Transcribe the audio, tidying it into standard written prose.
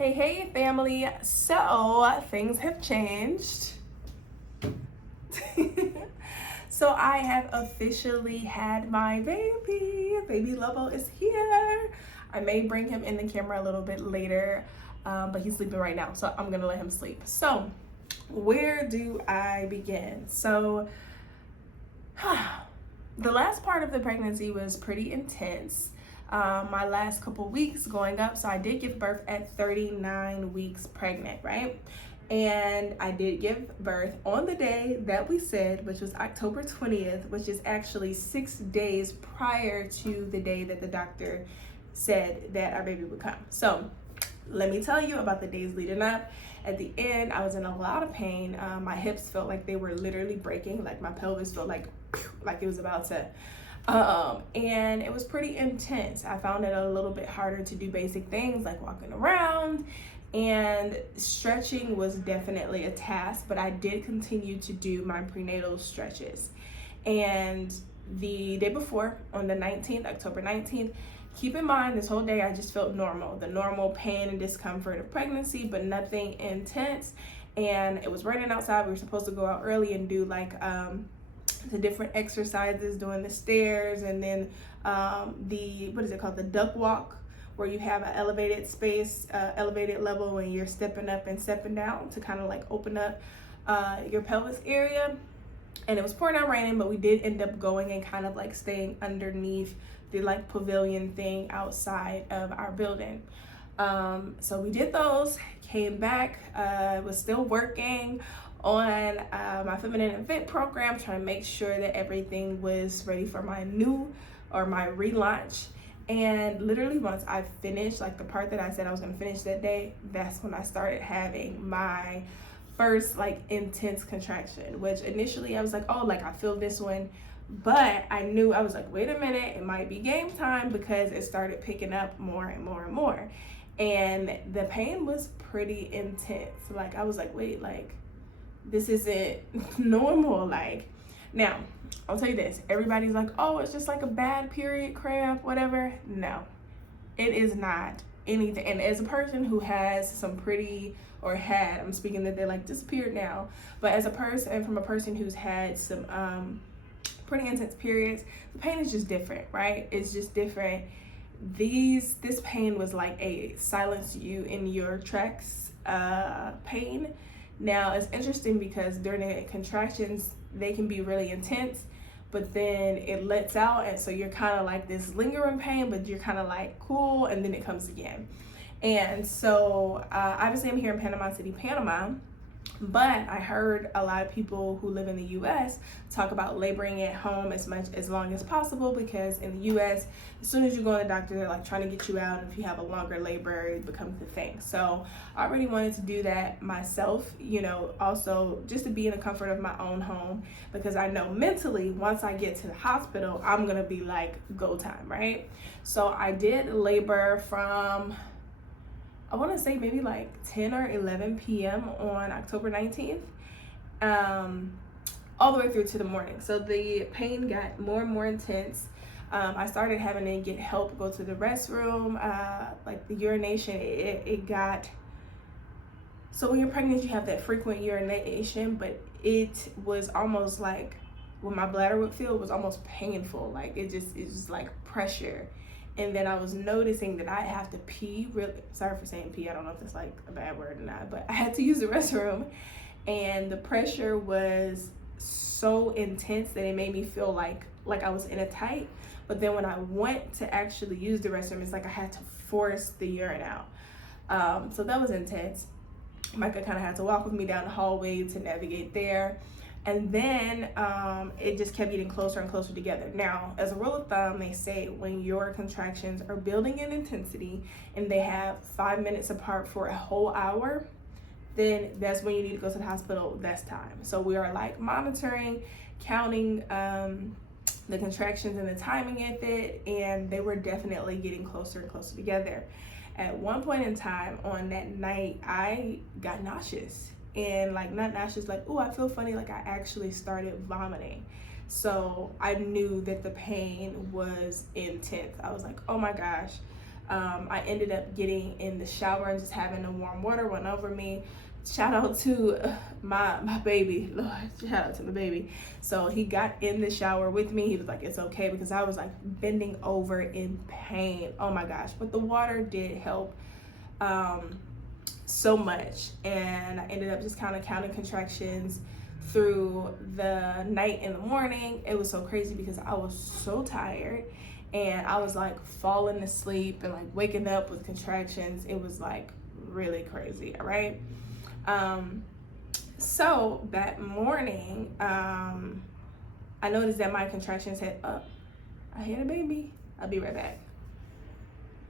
Hey, family. So, things have changed. So, I have officially had my baby. Baby Lobo is here. I may bring him in the camera a little bit later, but he's sleeping right now. So, I'm going to let him sleep. So, where do I begin? So, the last part of the pregnancy was pretty intense. My last couple weeks going up, so I did give birth at 39 weeks pregnant, right? And I did give birth on the day that we said, which was October 20th, which is actually 6 days prior to the day that the doctor said that our baby would come. So let me tell you about the days leading up. At the end, I was in a lot of pain. My hips felt like they were literally breaking, like my pelvis felt like it was about to. And it was pretty intense. I found it a little bit harder to do basic things like walking around, and stretching was definitely a task, but I did continue to do my prenatal stretches. And the day before, on the 19th, October 19th, keep in mind this whole day I just felt normal, the normal pain and discomfort of pregnancy, but nothing intense. And it was raining outside. We were supposed to go out early and do like the different exercises, doing the stairs, and then the what is it called, the duck walk, where you have an elevated space, elevated level, and you're stepping up and stepping down to kind of like open up your pelvis area. And it was pouring out raining, but we did end up going and kind of like staying underneath the like pavilion thing outside of our building. So we did those, came back, was still working on my feminine and fit program, trying to make sure that everything was ready for my relaunch. And literally once I finished like the part that I said I was going to finish that day, that's when I started having my first like intense contraction, which initially I was like, oh, like I feel this one, but I knew, I was like, wait a minute, it might be game time, because it started picking up more and more and more, and the pain was pretty intense. Like I was like, wait, like this isn't normal. Like, now I'll tell you this, everybody's like, oh, it's just like a bad period cramp, whatever. No, it is not anything. And as a person who has some pretty, or had, I'm speaking that they're like disappeared now, but as a person, and from a person who's had some pretty intense periods, the pain is just different, right? It's just different. This pain was like a silence you in your tracks pain. Now it's interesting because during the contractions, they can be really intense, but then it lets out, and so you're kind of like this lingering pain, but you're kind of like cool, and then it comes again. And so obviously I'm here in Panama City, Panama, but I heard a lot of people who live in the US talk about laboring at home as long as possible, because in the US, as soon as you go to the doctor, they're like trying to get you out, and if you have a longer labor, it becomes the thing. So I already wanted to do that myself, you know, also just to be in the comfort of my own home, because I know mentally once I get to the hospital, I'm gonna be like go time, right? So I did labor from, I want to say maybe like 10 or 11 p.m. on October 19th, all the way through to the morning. So the pain got more and more intense. I started having to get help, go to the restroom, like the urination, it got, so when you're pregnant, you have that frequent urination, but it was almost like, when my bladder would feel, it was almost painful. Like it's just like pressure. And then I was noticing that I have to pee, really, sorry for saying pee, I don't know if that's like a bad word or not, but I had to use the restroom, and the pressure was so intense that it made me feel like I was in a tight. But then when I went to actually use the restroom, it's like I had to force the urine out. So that was intense. Micah kind of had to walk with me down the hallway to navigate there. And then it just kept getting closer and closer together. Now, as a rule of thumb, they say when your contractions are building in intensity and they have 5 minutes apart for a whole hour, then that's when you need to go to the hospital. That's time. So we are like monitoring, counting the contractions and the timing of it, and they were definitely getting closer and closer together. At one point in time on that night, I got nauseous. And like, not nauseous, like, oh, I feel funny, like I actually started vomiting. So I knew that the pain was intense. I was like, oh my gosh. I ended up getting in the shower and just having the warm water run over me. Shout out to my baby, Lord, shout out to my baby. So he got in the shower with me. He was like, it's okay, because I was like bending over in pain. Oh my gosh. But the water did help so much. And I ended up just kind of counting contractions through the night and the morning. It was so crazy because I was so tired and I was like falling asleep and like waking up with contractions. It was like really crazy. All right. So that morning, I noticed that my contractions had up. I had a baby. I'll be right back.